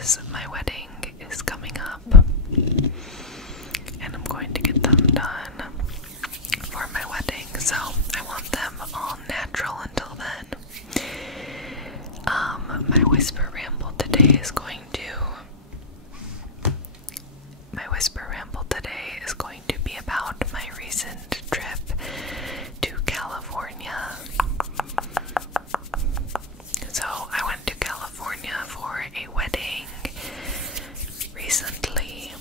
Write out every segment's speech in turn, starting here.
because my wedding is coming up and I'm going to get them done for my wedding, so I want them all natural until then. My whisper ramble today is going to be about my recent trip to California. So I went to California for a wedding recently,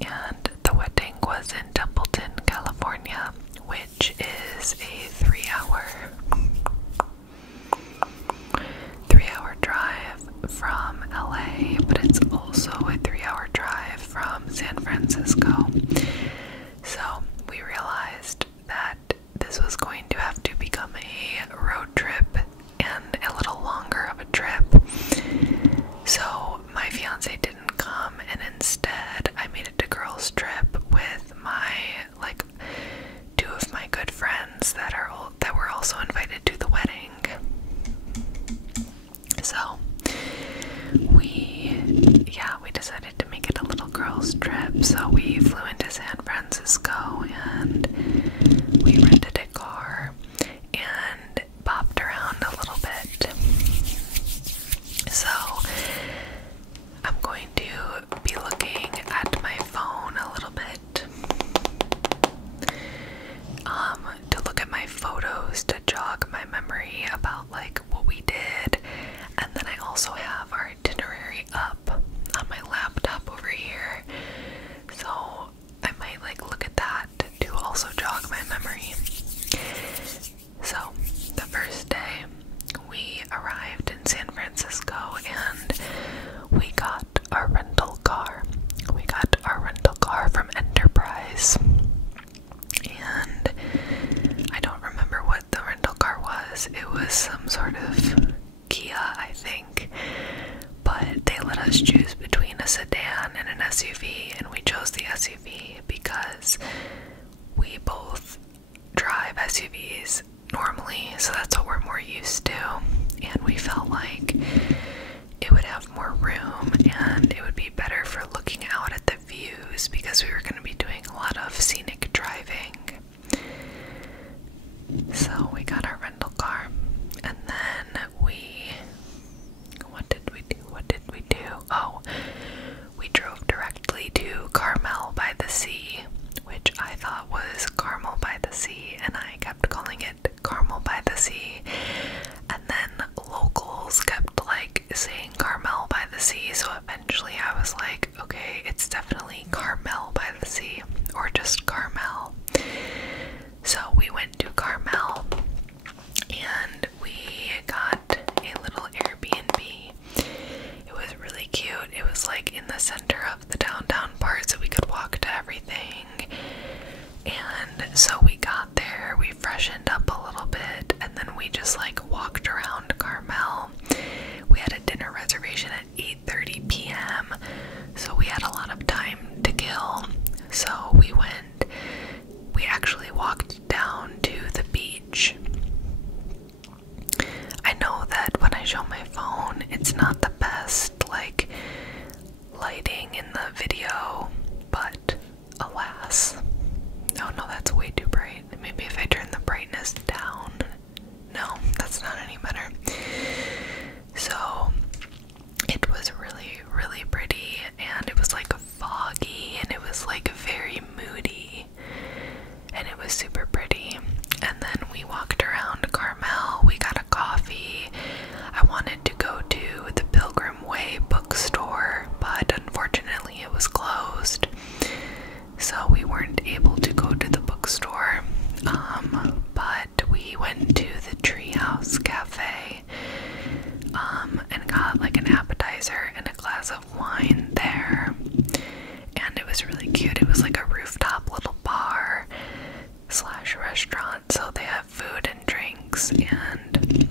and the wedding was in Templeton, California, which is a 3-hour drive from LA, but it's also a 3-hour drive from San Francisco. So we realized that this was going to have to become a road trip and a little longer of a trip. So my fiance didn't come, and instead I made it a girls trip with my two of my good friends that were also invited to the wedding. So we decided to make it a little girls trip. So we flew into San Francisco and we rented a car and bopped around a little bit. So I'm going to be looking at my phone a little bit to look at my photos to jog my memory about what we did, and then I also have our itinerary up on my laptop over here, so I might look at that to also jog my memory. So the first day we arrived in San Francisco and we got our rental car. We got our rental car from Enterprise, and I don't remember what the rental car was. It was some sort of Kia, I think, but they let us choose between a sedan and an SUV, and we chose the SUV because we both drive SUVs normally, so that's what we're more used to, and we felt like it would have more room and it would be better for looking out at the views because we were going to be doing a lot of scenic driving. So we got our rental car, and then what did we do? Oh, we drove directly to Carmel by the Sea, which I thought was Carmel by the Sea, and I kept calling it Carmel by the Sea, and then locals kept saying Carmel by the Sea, so eventually I was like, okay, it's definitely Carmel by the Sea, or just Carmel. So we went to Carmel, and we got a little Airbnb. It was really cute. It was in the center of the downtown part, so we could walk to everything. And so we got there, we freshened up a little bit, and then we just walked around Carmel. We had a dinner reservation at 8:30 p.m., so we had a lot of time to kill. So we actually walked down to the beach. I know that when I show my phone, it's not the best lighting in the video, but alas. Oh no, that's way too bright. Maybe if I turn the brightness down. No, that's not any better. So it was really, really pretty, and it was foggy, and it was very moody, and it was super pretty. And then we walked around Carmel, we got a coffee. I wanted to go to the Pilgrim Way bookstore, but unfortunately it was closed, so we weren't able to go to the bookstore. But we went to the Treehouse Cafe and got an appetizer and a glass of wine there, and it was really cute. It was a rooftop little bar slash restaurant, so they have food and drinks, and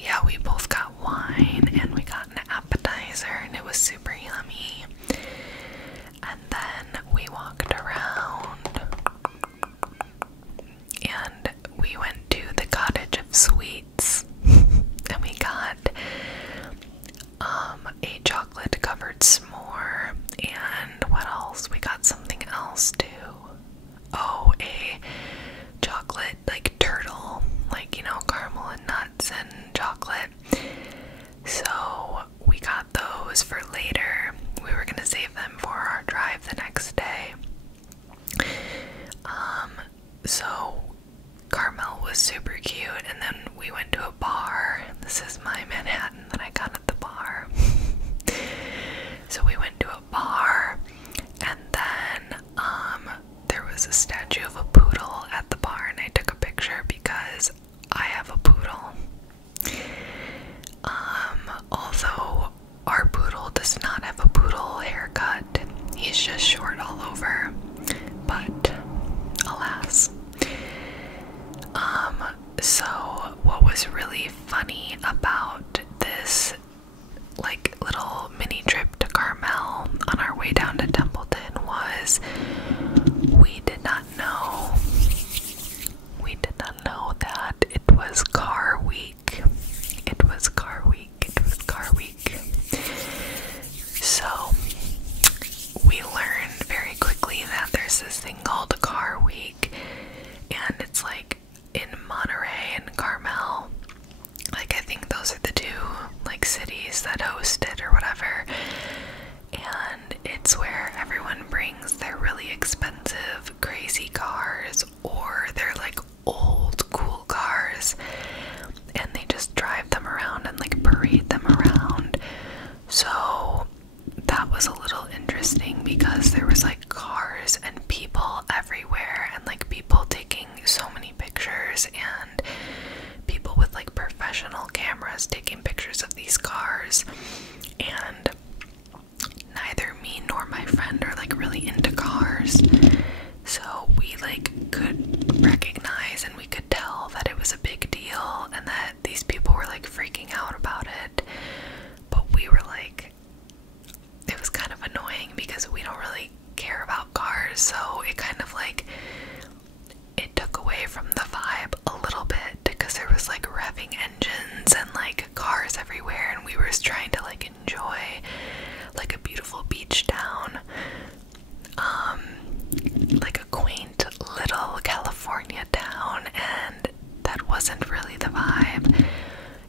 yeah, we both got wine and we got an appetizer, and it was super yummy. And then we walked around and we went to the Cottage of Sweets and we got a chocolate covered was for later. We were gonna save them for our drive the next day. So Carmel was super cute, and then we went to a bar. This is my Manhattan that I got at the bar. So we went to a bar, and then there was a statue of a poodle at the bar, and I took a picture because I have a poodle. Although our poodle does not have a poodle haircut, he's just short all over, but alas. So what was really funny about this like little mini trip to Carmel on our way down to Templeton was we did not know that it was car week. It was car week. So we learned very quickly that there's this thing called a car week, and it's like in Monterey and Carmel. Like, I think those are the two like cities that host it or whatever. And it's where everyone brings their really expensive, crazy cars or their like old, cool cars, and they just drive them around and like parade them around. So that was a little interesting because there was like cars and people everywhere, and like people taking so many pictures, and people with like professional cameras taking pictures of these cars. And neither me nor my friend are like really into cars, so we like could recognize and we could tell that it was a big deal and that these people were like freaking out about it. But we were like, it was kind of annoying because we don't really care about cars, so it kind of like, it took away from the vibe a little bit because there was like revving engines and like cars everywhere, and we were just trying to like enjoy like a beautiful beach town, like a quaint little California town, and that wasn't really the vibe.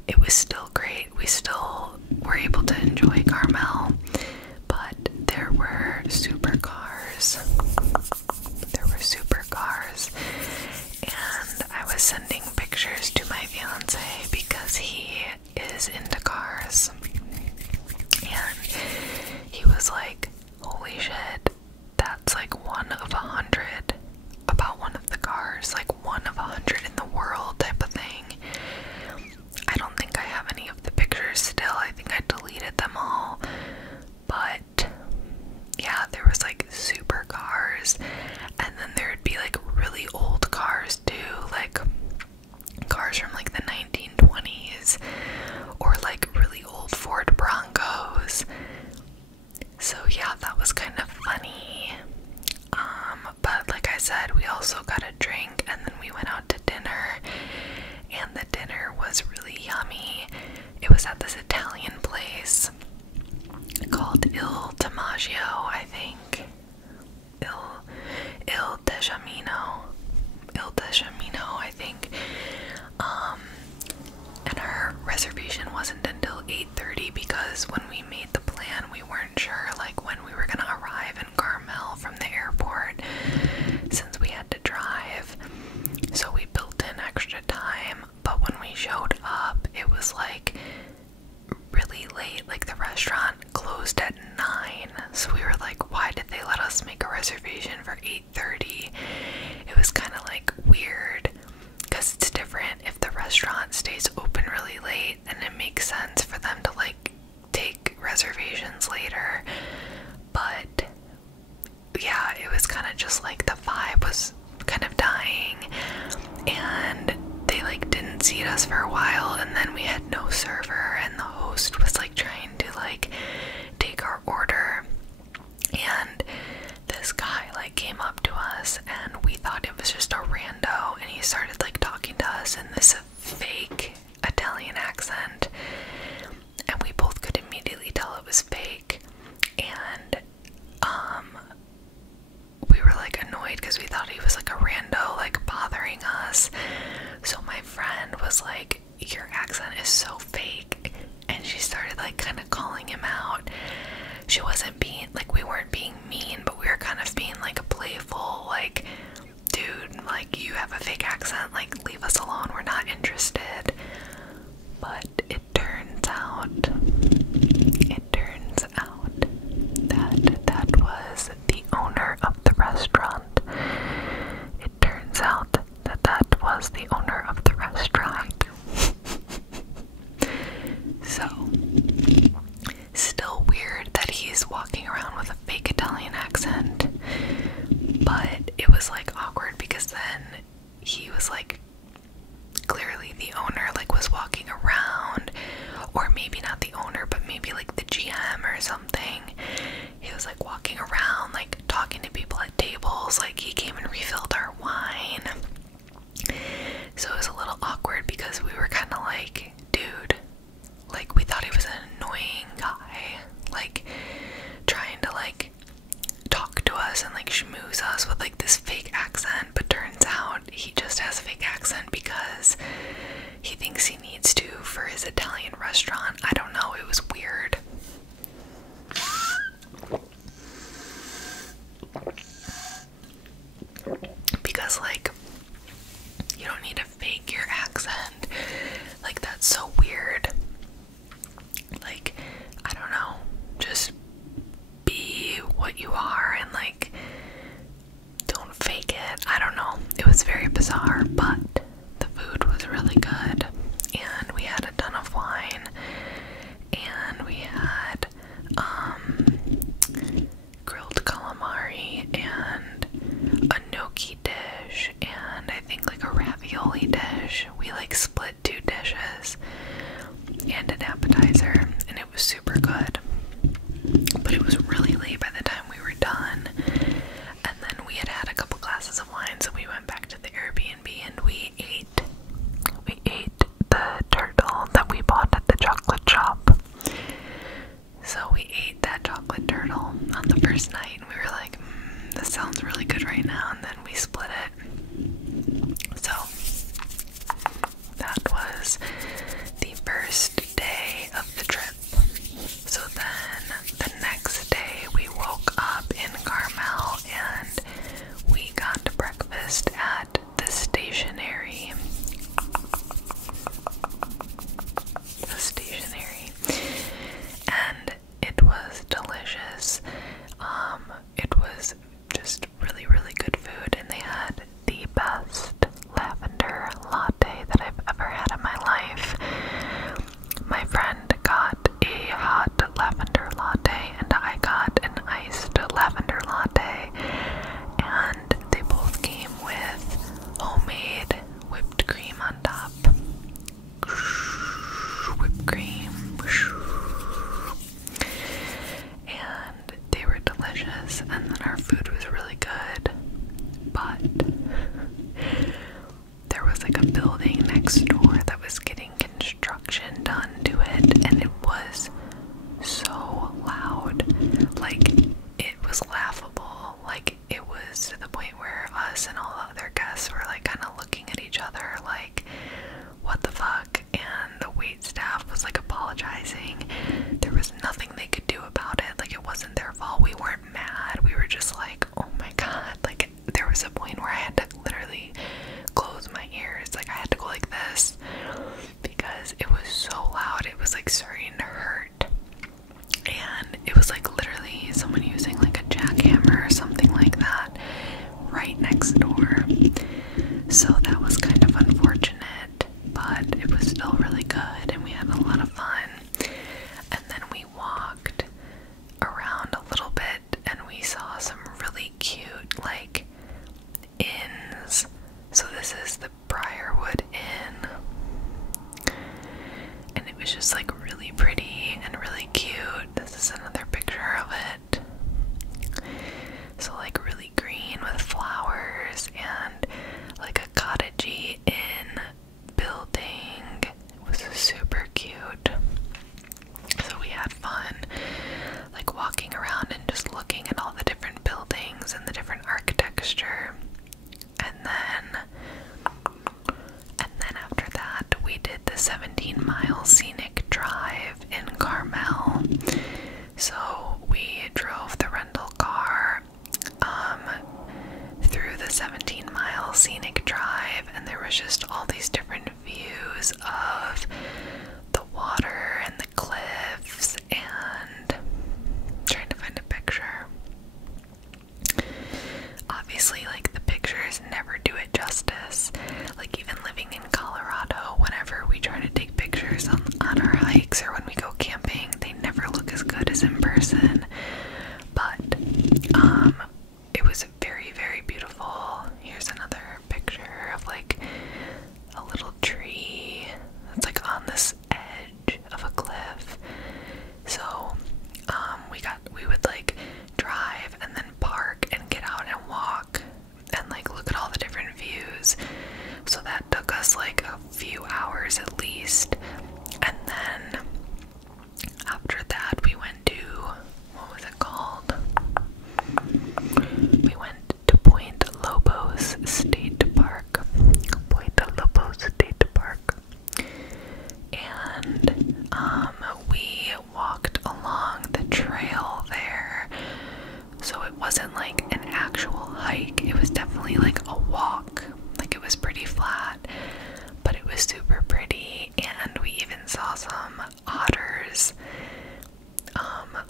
It was still great. We still were able to enjoy Carmel, but there were supercars. And I was sending pictures to my fiance because he is into cars, and he was like, holy shit, that's like 1 of 100 about one of the cars, like 1 of 100 in the world type of thing. I don't think I have any of the pictures still. I think I deleted them all. But yeah, there was like supercars, and then there would be like really old cars too, like cars from like the 1920s, or like really old Ford Broncos. So yeah, that was kind of funny. But like I said, we also got a drink, and then we went out to dinner, and the dinner was really yummy. It was at this Italian place called Il Tomaggio, I think. Il Deschamino, I think. And our reservation wasn't until 8:30 because when we made the plan, we weren't sure like when we were gonna arrive in Carmel from the airport, since we had to drive. So we built in extra time, but when we showed up, it was like really late. Like the restaurant closed at 9, so we were like, why did they let us make a reservation for 8:30? It was kind of like weird, because it's different if the restaurant stays open really late, and it makes sense for them to like take reservations later. But yeah, it was kind of just like the vibe was kind of dying, and they like didn't seat us for a while, and then we had no server, and the host was like trying to like take our order, and this guy like came up to us, and we thought it was just a rando, and he started like talking to us in this fake Italian accent, and we both could immediately tell it was fake. And we were like annoyed because we thought he was like a rando like bothering us. So my friend was like, your accent is so she wasn't being, like, we weren't being mean, but we were kind of being, like, playful, like, dude, like, you have a fake accent, like, leave us alone, we're not interested. But it turns out that that was the owner of the restaurant. It turns out that that was the owner of the restaurant. So, still weird that he's walking around with a fake Italian accent, but it was like awkward because then he was like, clearly the owner like was walking around, or maybe not the owner, but maybe like the GM or something. He was like walking around, like talking to people at tables, like he came and refilled our wine. So it was a little awkward because we were kind of like, dude, like we thought he was an annoying guy, like trying to like talk to us and like schmooze us with like this fake accent, but turns out he just has a fake accent because he thinks he needs to for his Italian restaurant. I don't know, it was weird. Because like, you don't need to fake your accent. Like, that's so weird. Like, I don't know, just be what you are and like don't fake it. I don't know, it was very bizarre, but the food was really good and we had a ton of wine and we had grilled calamari and a gnocchi dish and I think like a ravioli dish. We like split 2 dishes and an appetizer, and it was super good. But it was really late by the time we were done, and then we had had a couple glasses of wine, so we went back to the Airbnb and we ate the turtle that we bought at the chocolate shop. So we ate that chocolate turtle on the first night, and we were like, this sounds really good right now, and then we split it. So that was the first day of the trip. So then the next day we woke up in Carmel and we got breakfast at the stationery. And it was delicious. It was just really, really good food, and they had the best lavender latte that I've ever had in my life. My friend got a hot lavender latte and I got an iced lavender latte, and they both came with homemade whipped cream on top. Whipped cream. And they were delicious, and then our food was really good, but there was like a building next door that was getting construction done to it, and it was so loud. Like, it was laughable. Like, it was to the point where us and all the other guests were like kind of looking at each other like, what the fuck? And the wait staff was like apologizing. There was nothing they could do about it. Like, it wasn't their fault. We weren't mad. We were just like, oh my god. Like, there was a point where I had to literally close my ears. Like, I had to go like this because it was so loud. It was like starting to hurt. And it was like literally someone using like a jackhammer or something like that right next door. So that was kind of unfortunate, but it was still really good and we had a lot of fun. And then we walked around a little bit and we saw some really cute like inns. So this is the Briarwood Inn, and it was just like really pretty and really cute. This is another picture of it. So like really green with flowers and like a cottagey inn building. It was super cute. So we had fun like walking around and just looking at all the different buildings and the different architecture. And then after that we did the 17-mile scenic drive in Carmel. So we was in person. But it was very, very beautiful. Here's another picture of like a little tree that's like on this edge of a cliff. So we would like drive and then park and get out and walk and like look at all the different views. So that took us like a few hours at least. And then after that we went to, what was it called? We went to Point Lobos State Park. Point Lobos State Park. And we walked along the trail there. So it wasn't like an actual hike. It was definitely like a walk. Like it was pretty flat, but it was super pretty, and we even saw some otters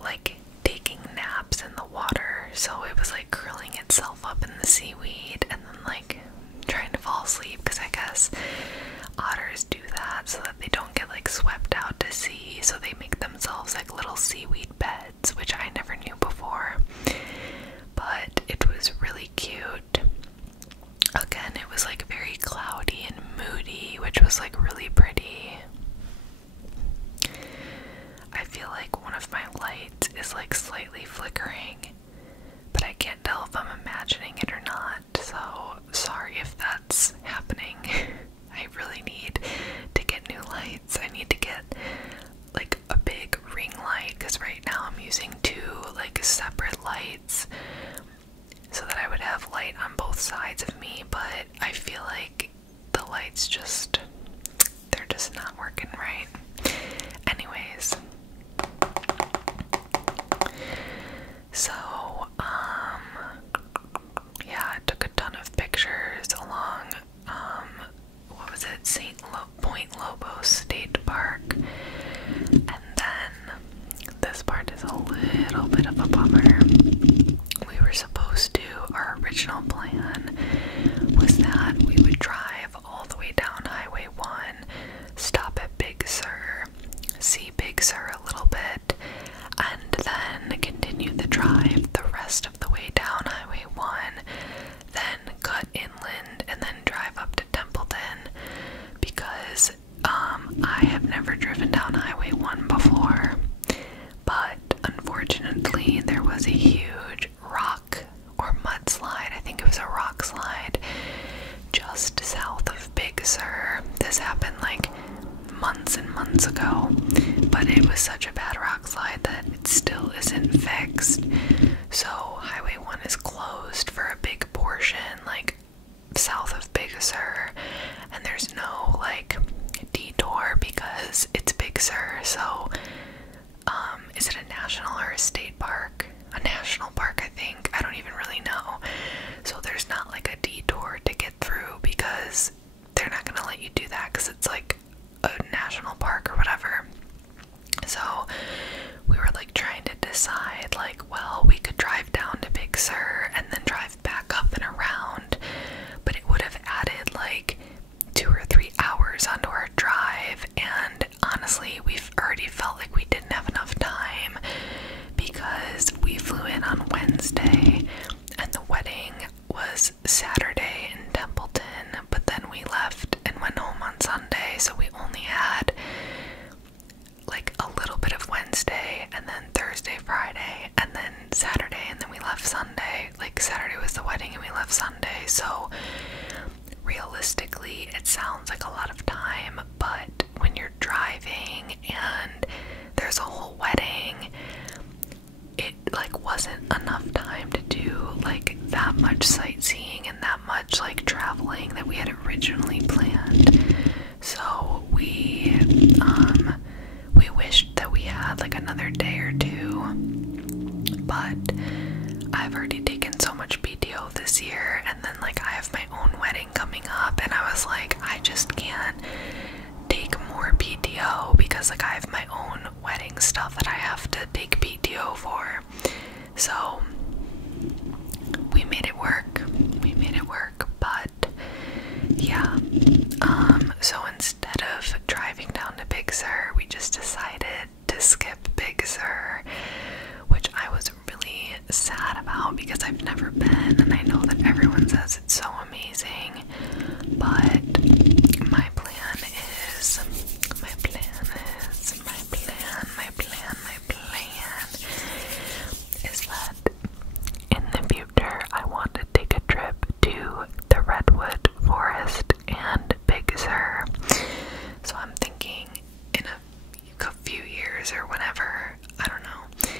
like taking naps in the water. So it was like curling itself up in the seaweed and then like trying to fall asleep, because I guess otters do that so that they don't get like swept out to sea. So they make themselves like little seaweed beds, which I never knew before. But it was really cute. Again, it was like very cloudy and moody, which was like really pretty. I feel like one of my lights is like slightly flickering, but I can't tell if I'm imagining it or not, so sorry if that's happening. I really need to get new lights. I need to get like a big ring light, because right now I'm using two like separate lights so that I would have light on both sides of me, but I feel like the lights they're just not working right. Anyways, so yeah, I took a ton of pictures along what was it, Point Lobos State Park. And then this part is a little bit of a bummer. We were supposed to, our original plan was that we would drive all the way down Highway 1, stop at Big Sur, see Big Sur a little bit, and then continue the drive the rest of the way down Highway 1, then cut inland, and then drive up to Templeton, because I have never driven down Highway 1 before. But unfortunately, there was a huge rock or mudslide. I think it was a rock slide just south of Big Sur. This happened like months and months ago, but it was such a bad rock slide that it still isn't fixed. So Highway 1 is closed for a big portion, like south of Big Sur, and there's no like detour because it's Big Sur. So is it a national or a state park? A national park, I think. I don't even really know. So there's not like a detour to get through, because they're not gonna let you do that because it's like a national park or whatever. So we were like trying to decide, like, well, we could drive down to Big Sur and then drive back up and around, but it would have added like 2 or 3 hours onto our drive, and honestly we've already felt like we didn't have enough time because we flew in on Wednesday and the wedding was Saturday in Templeton, but then we left and went home on Sunday, so we only had like a little bit of Wednesday and then Thursday, Friday, and then Saturday, and then we left Sunday. Like Saturday was the wedding and we left Sunday, so realistically it sounds like a lot of time, but when you're driving and there's a whole wedding, it like wasn't enough time to do like that much sightseeing and that much like traveling that we had originally planned. So we wished that we had like another day or two, but I've already taken so much PTO this year, and then like I have my own wedding coming up, and I was like, I just can't take more PTO because like I have my own wedding stuff that I have to take PTO for. So we made it work. But yeah, so instead of driving down to Big Sur, we just decided to skip Big Sur. sad about because I've never been, and I know that everyone says it's so amazing. But my plan is that in the future I want to take a trip to the Redwood Forest and Big Sur. So I'm thinking in a few years or whenever, I don't know,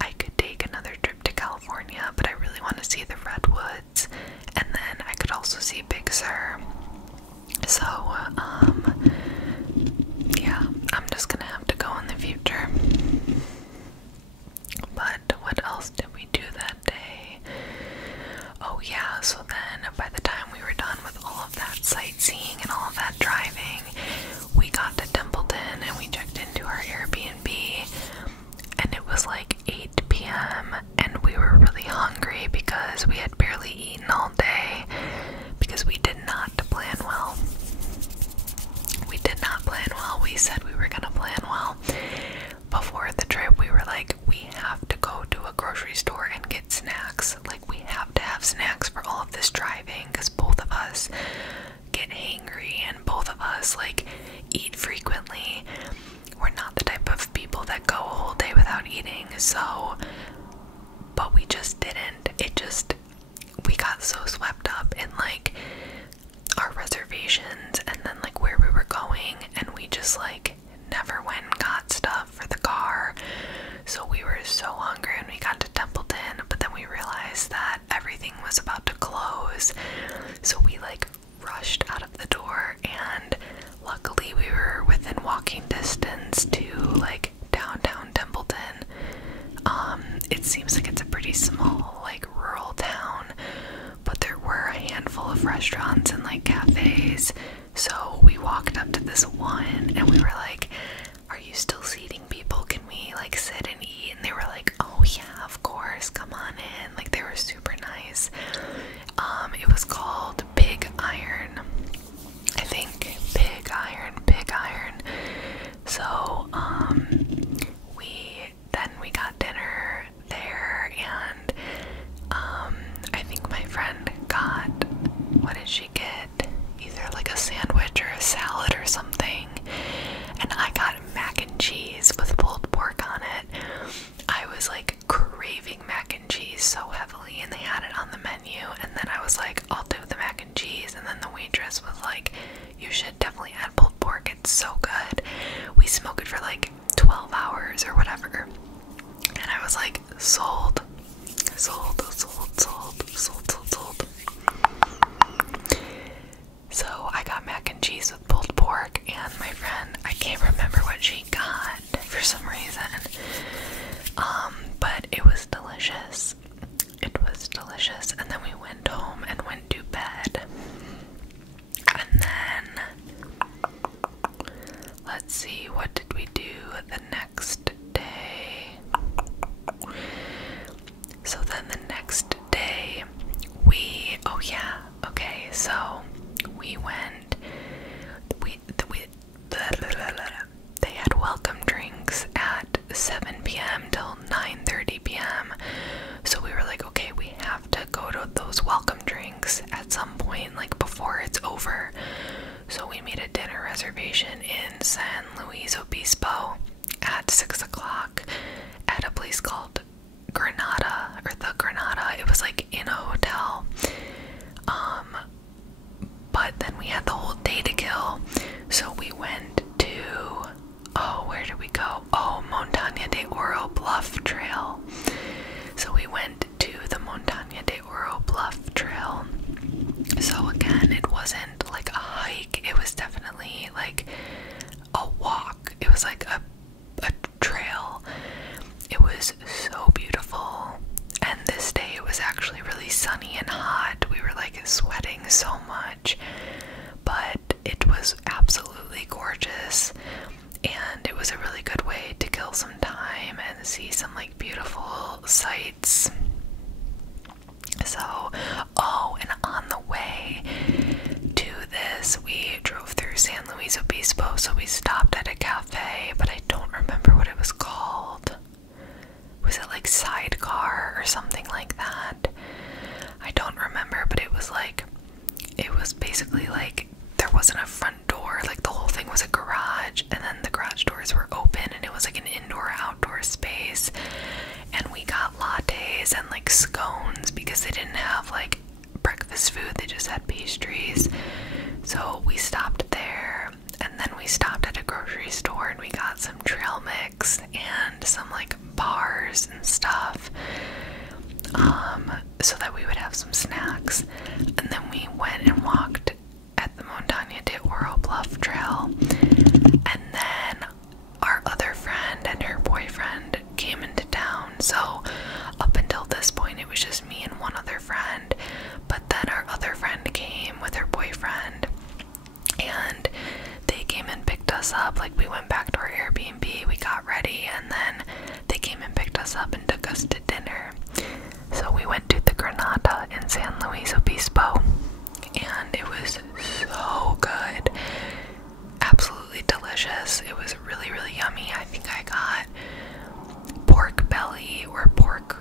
I could take another trip to California, but I really want to see the Redwoods, and then I could also see Big Sur. So, yeah, I'm just gonna have to go in the future. But what else did we do that day? Oh yeah, so then by the time we were done with all of that sightseeing and all of that driving, we got to Templeton and we checked into our Airbnb, and it was like 8 p.m. and we were really hungry because we had barely eaten all day because we did not plan well. We did not plan well. We said we were gonna plan well. Before the trip, we were like, we have to go to a grocery store and get snacks. Like, we have to have snacks for all of this driving because both of us get hangry and both of us like eat frequently. We're not the type of people that go a whole day without eating, so, but we just didn't. We got so swept up in like our reservations and then like where we were going, and we just like never went and got stuff for the car. So we were so hungry when we got to Templeton, but then we realized that everything was about to close. So we like rushed out of the door, and luckily we were within walking distance to like downtown Templeton. It seems like it's a pretty small like rural town, but there were a handful of restaurants and like cafes. So we walked up to this one and we were like, are you still seating people? Can we like sit and eat? And they were like, oh yeah, of course, come on in. Like, they were super nice. It was called Pig Iron. I think Pig Iron. So we got dinner there, and I think my friend got, what did she get? Either like a sandwich or a salad or something, and I got mac and cheese with pulled pork on it. I was like craving mac and cheese so heavily, and they had it on the menu, and then I was like, I'll do the mac and cheese, and then the waitress was like, you should definitely add pulled pork, it's so good. We smoked it for like 12 hours or whatever, and I was like, sold. So I got mac and cheese with pulled pork, and my friend, I can't remember what she got for some reason, but it was delicious. And then we went home and went to bed. And then, let's see, what did we do the next day? So then the next day, so we went, they had welcome drinks at 7 p.m. till 9:30 p.m. So we were like, okay, we have to go to those welcome drinks at some point, like before it's over. So we made a dinner reservation in San Luis Obispo at 6 o'clock at a place called Granada, or the Granada. It was like in a hotel. But then we had the whole day to kill. So we went to, where did we go? Montaña de Oro Bluff Trail. So we went to the Montaña de Oro Bluff Trail. So again, it wasn't like a hike, it was definitely like a walk. It was like a trail. It was so beautiful, and this day it was actually really sunny and hot. We were like sweating so much, but it was absolutely gorgeous, and it was a really good way to kill some time and see some like beautiful sights. So, and on the way to this, we drove through San Luis Obispo, so we stopped at a cafe, but I don't remember what it was called. Was it like Sidecar or something like that. I don't remember, but it was basically like there wasn't a front door, like the whole thing was a garage, and then the garage doors were open, and it was like an indoor-outdoor space, and we got lattes and like scones because they didn't have like breakfast food, they just had pastries. So we stopped there, and then we stopped at a grocery store and we got some trail mix and some like bars and stuff, so that we would have some snacks. And then we went and walked at the Montaña de Oro Bluff Trail, and then our other friend and her boyfriend came into town. So up until this point it was just me and one other friend, but then our other friend came with her boyfriend, and they came and picked us up. Like, we went back to our Airbnb, we got ready, and then they came and picked us up and took us to dinner. So we went to the Granada in San Luis Obispo, and it was so good, absolutely delicious. It was really, really yummy. I think I got pork belly or pork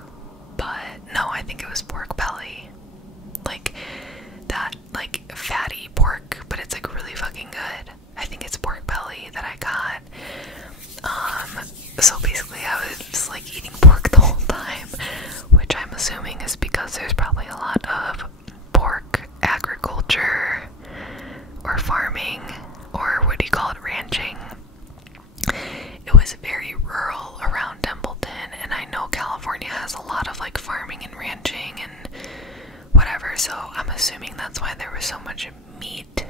butt. No, I think it was pork belly. Like that, like fatty pork, but it's like really fucking good. I think it's pork belly that I got. So basically I was like eating pork the whole time, which I'm assuming is because there's probably a lot of pork agriculture or farming, or what do you call it, ranching. It was very rural around Templeton, and I know California has a lot of like farming and ranching and whatever, so I'm assuming that's why there was so much meat,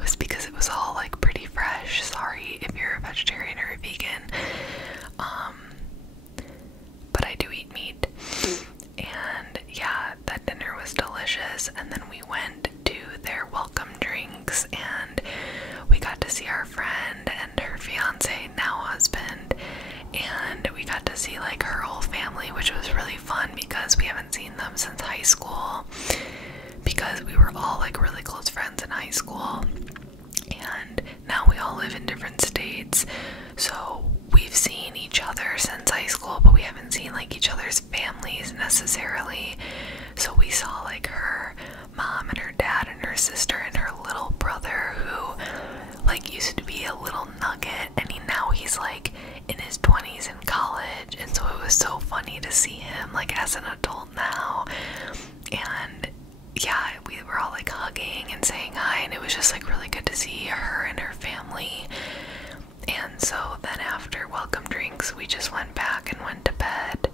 was because it was all like pretty fresh. Sorry if you're a vegetarian or a vegan, but I do eat meat. And yeah, that dinner was delicious, and then we went to their welcome drinks, and we got to see our friend and her fiance, now husband, and we got to see like her whole family, which was really fun because we haven't seen them since high school, because we were all like really close friends in high school, and now we all live in different states. So we've seen each other since high school, but we haven't seen like each other's families necessarily. So we saw like her mom and her dad and her sister and her little brother, who like used to be a little nugget, and now he's like in his 20s in college, and so it was so funny to see him like as an adult now. And yeah, we were all like hugging and saying hi, and it was just like really good to see her and her family. And so then after welcome drinks, we just went back and went to bed.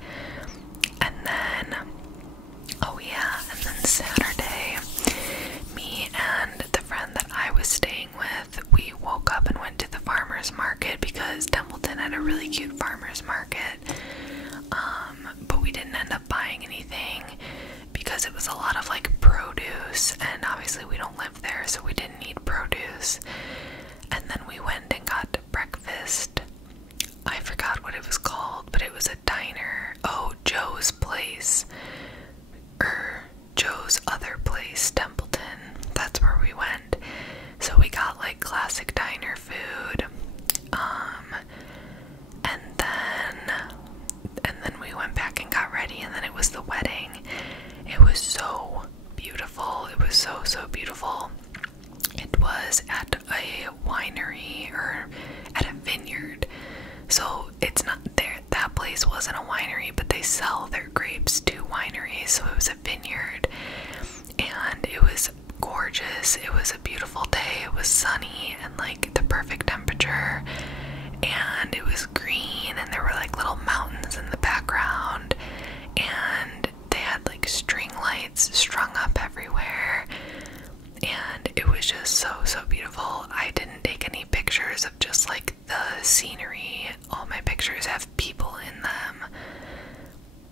And then, oh yeah, and then Saturday, me and the friend that I was staying with, we woke up and went to the farmer's market, because Templeton had a really cute farmer's market. But we didn't end up buying anything because it was a lot of like produce, and obviously we don't live there, so we didn't need produce. And then we went and got breakfast. I forgot what it was called, but it was a diner. Oh, Joe's Place, or Joe's Other Place, Templeton. That's where we went. So we got like classic diner food. And then we went back and got ready, and then it was the wedding. It was so beautiful. It was so, so beautiful. It was at a winery, or at a vineyard. So it's not there, that place wasn't a winery, but they sell their grapes to wineries, so it was a vineyard. And it was gorgeous. It was a beautiful day. It was sunny and like the perfect temperature, and it was green, and there were like little mountains in the background, and they had like string lights strung up everywhere, and it was just so, so beautiful. I didn't take any pictures of just like the scenery. All my pictures have people in them,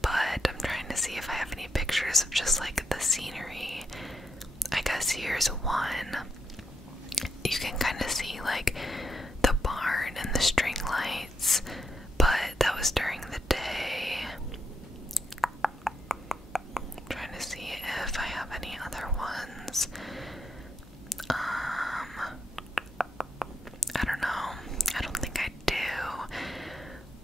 but I'm trying to see if I have any pictures of just like the scenery. I guess here's one. You can kind of see like the barn and the string lights, but that was during the day. I'm trying to see if I have any other ones. I don't know. I don't think I do.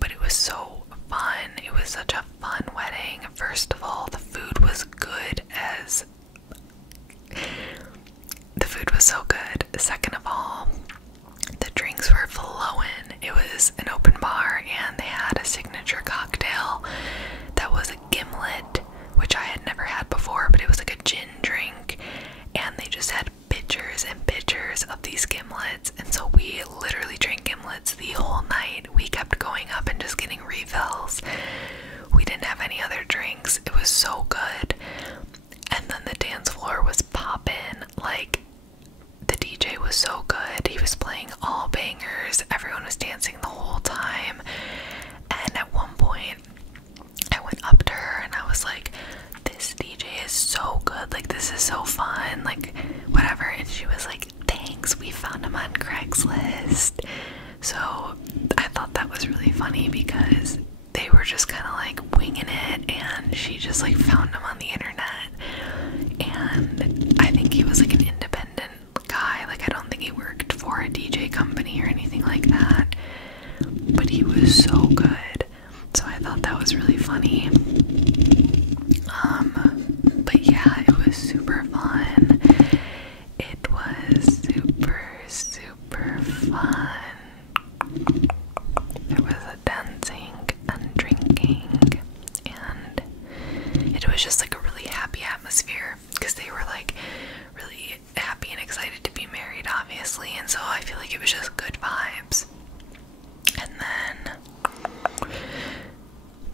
But it was so fun. It was such a fun wedding. First of all, this is so fun, like, whatever. And she was like, thanks, we found him on Craigslist. So I thought that was really funny because they were just kind of like winging it, and she just like found him on the internet. And I think he was like an independent guy, like I don't think he worked for a DJ company or anything like that, but he was so good. So I thought that was really funny. But yeah, it was super fun. It was super fun. There was a dancing and drinking, and it was just like a really happy atmosphere because they were like really happy and excited to be married, obviously, and so I feel like it was just good vibes. And then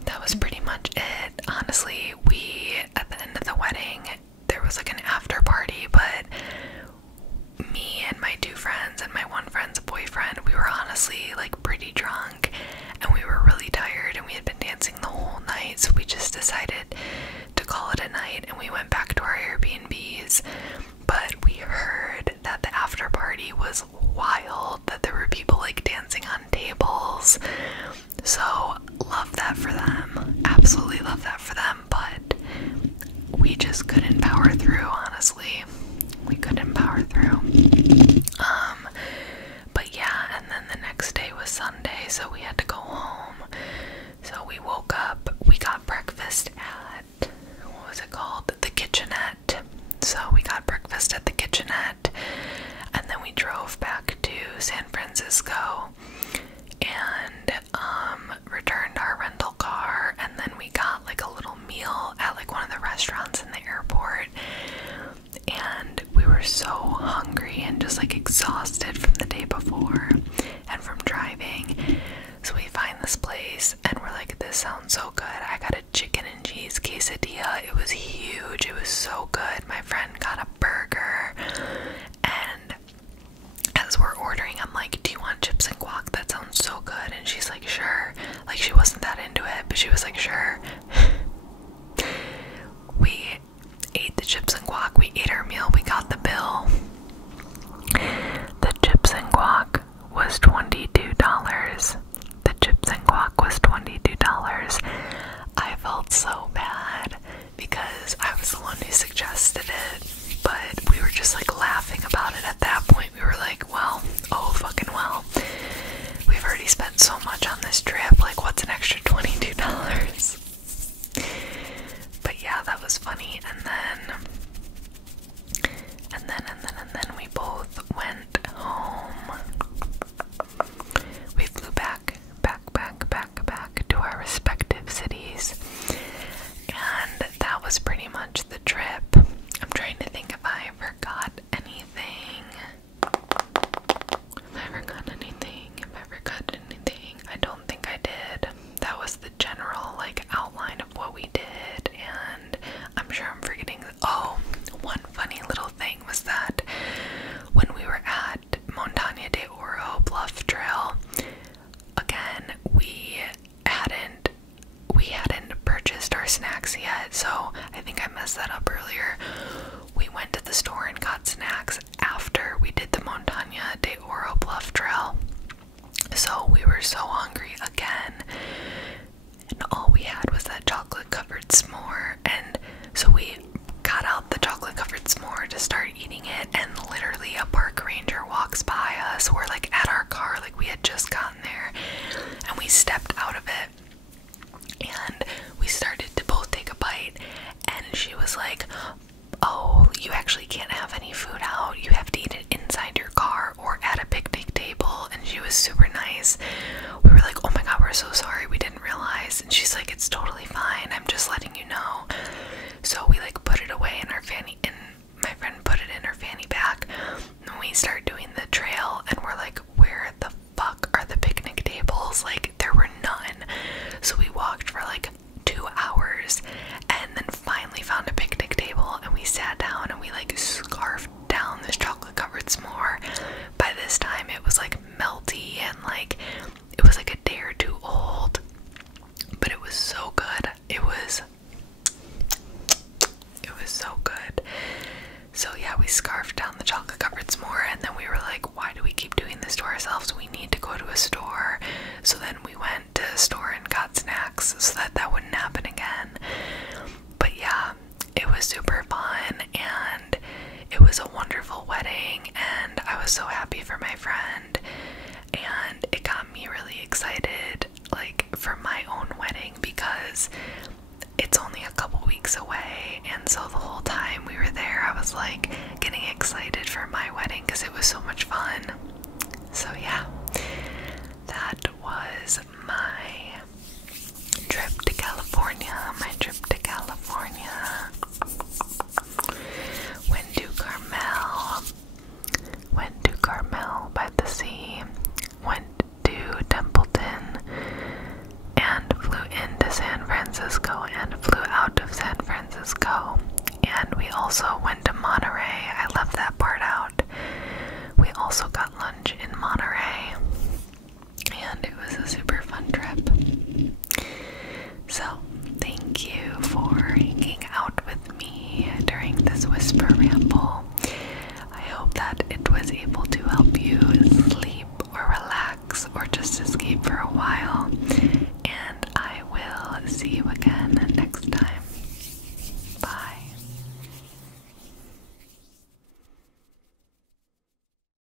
that was pretty much it. Honestly, at the end of the wedding, there was like an after party, but me and my two friends and my one friend's boyfriend, we were honestly like pretty drunk, and we were really tired, and we had been dancing the whole night, so we just decided to call it a night, and we went back to our Airbnbs. But we heard that the after party was wild, that there were people like dancing on tables. So love that for them, absolutely love that for them, but we just couldn't power through, honestly. We couldn't power through. But yeah, and then the next day was Sunday, so we had to go home. So we woke up, we got breakfast at, what was it called? The Kitchenette. So we got breakfast at the Kitchenette, and then we drove back to San Francisco and returned our rental car, and then we got like a little meal at like one of the restaurants in the airport. And we were so hungry and just like exhausted from the day before and from driving. So we find this place and we're like, this sounds so good. I got a chicken and cheese quesadilla. It was huge. It was so good. My friend got a burger, and as we're ordering, I'm like, do you want chips and guac? That sounds so good. And she's like, sure. Like, she wasn't that into it, but she was like, sure. We ate the chips and guac, we ate our meal, we got the bill. The chips and guac was $22. The chips and guac was $22. I felt so bad because I was the one who suggested it, but we were just like laughing about it at that point. We were like, well, oh fucking well. We've already spent so much on this trip, like what's an extra $22? But yeah, that was funny. And then we both went home. We flew back to our respective cities, and that was pretty much the trip. I'm trying to think if I forgot anything. I don't think I did. That was the general like outline of what we did, and I'm sure I'm forgetting. Oh, one funny little thing was that when we were at Montaña de Oro Bluff Trail, again, we hadn't purchased our snacks yet, so I think I messed that up earlier. We went to the store and got snacks after we did the Montaña de Oro Bluff Trail. So we were so hungry again, and all we had was that chocolate covered s'more, and so we got out the chocolate covered s'more to start eating it, and literally a park ranger walks by us. We're like at our car, like we had just gotten there, and we stepped out of it and we started to both take a bite, and she was like, oh, you actually can't have any food out, you have to eat it inside your car or at a picnic table. And she was super nice. We were like, oh my god, we're so sorry, we didn't realize. And she's like, it's totally fine, I'm just letting you know. So we like put it away in our fanny, and my friend put it in her fanny pack, and we start doing the trail, and we're like, where the fuck are the picnic tables? Like, there were none. weeks away, and so the whole time we were there, I was like getting excited for my wedding because it was so much fun. So yeah, that was my trip to California. Went to Carmel by the sea, went to Templeton, and flew into San Francisco and flew out of San Francisco. And we also went to Monterey. I left that part out. We also got lunch in Monterey, and it was a super